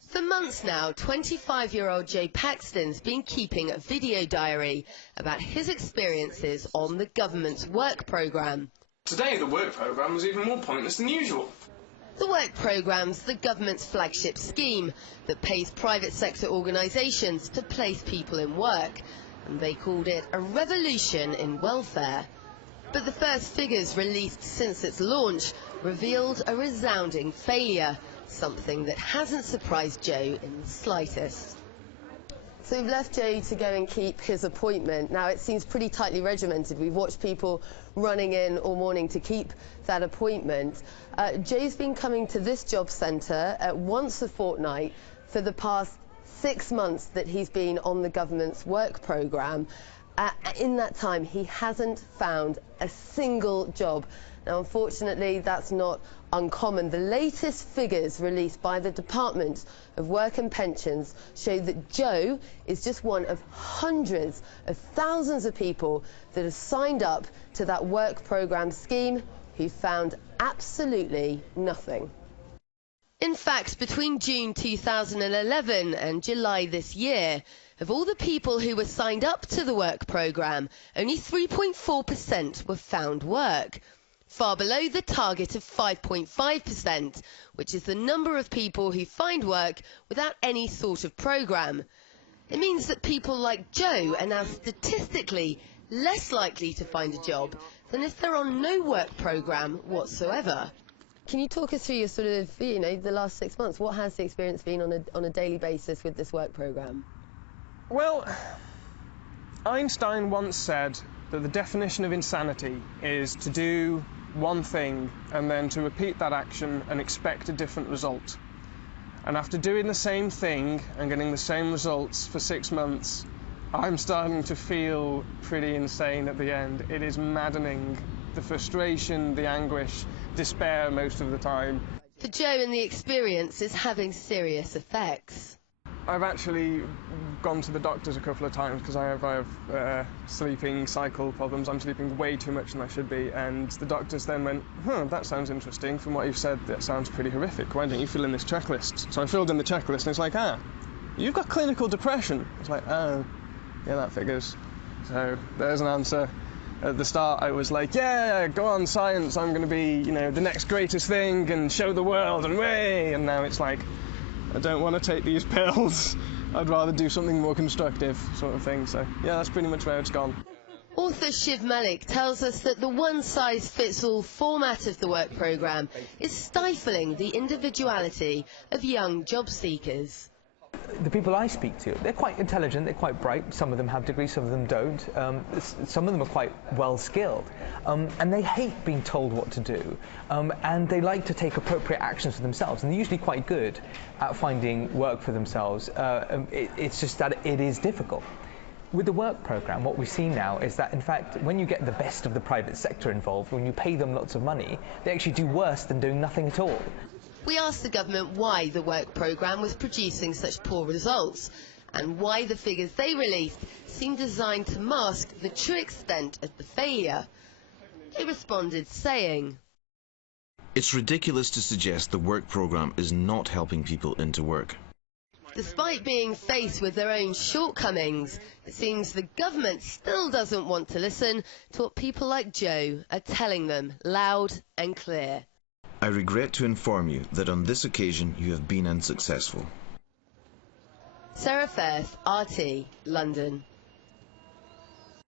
For months now, 25-year-old Joe Paxton's been keeping a video diary about his experiences on the government's work programme. Today, the work programme was even more pointless than usual. The work programme's the government's flagship scheme that pays private sector organisations to place people in work, and they called it a revolution in welfare. But the first figures released since its launch revealed a resounding failure, something that hasn't surprised Joe in the slightest. So we've left Joe to go and keep his appointment. Now it seems pretty tightly regimented. We've watched people running in all morning to keep that appointment. Joe's been coming to this job centre once a fortnight for the past 6 months that he's been on the government's work programme. In that time, he hasn't found a single job. Now, unfortunately, that's not uncommon. The latest figures released by the Department of Work and Pensions show that Joe is just one of hundreds of thousands of people that have signed up to that work programme scheme who found absolutely nothing. In fact, between June 2011 and July this year, of all the people who were signed up to the work programme, only 3.4% were found work, far below the target of 5.5%, which is the number of people who find work without any sort of programme. It means that people like Joe are now statistically less likely to find a job than if they're on no work programme whatsoever. Can you talk us through your sort of, the last 6 months? What has the experience been on a daily basis with this work programme? Well, Einstein once said that the definition of insanity is to do one thing and then to repeat that action and expect a different result. And after doing the same thing and getting the same results for 6 months, I'm starting to feel pretty insane at the end. It is maddening. The frustration, the anguish, despair most of the time. For Joe, and the experience is having serious effects. I've actually gone to the doctors a couple of times because I have sleeping cycle problems. I'm sleeping way too much than I should be, and the doctors then went, that sounds interesting. From what you've said, that sounds pretty horrific. Why don't you fill in this checklist? So I filled in the checklist, and it's like, you've got clinical depression. It's like, oh, yeah, that figures. So there's an answer. At the start, I was like, yeah, go on, science, I'm going to be, the next greatest thing and show the world and way. And now it's like, I don't want to take these pills. I'd rather do something more constructive, sort of thing. So, yeah, that's pretty much where it's gone. Author Shiv Malik tells us that the one-size-fits-all format of the work programme is stifling the individuality of young job seekers. The people I speak to, they're quite intelligent, they're quite bright. Some of them have degrees, some of them don't. Some of them are quite well skilled, and they hate being told what to do, and they like to take appropriate actions for themselves, and they're usually quite good at finding work for themselves. It's just that it is difficult. With the work programme, what we've seen now is that, in fact, when you get the best of the private sector involved, when you pay them lots of money, they actually do worse than doing nothing at all. We asked the government why the work programme was producing such poor results, and why the figures they released seemed designed to mask the true extent of the failure. They responded saying, "It's ridiculous to suggest the work programme is not helping people into work." Despite being faced with their own shortcomings, it seems the government still doesn't want to listen to what people like Joe are telling them loud and clear. "I regret to inform you that on this occasion you have been unsuccessful." Sarah Firth, RT, London.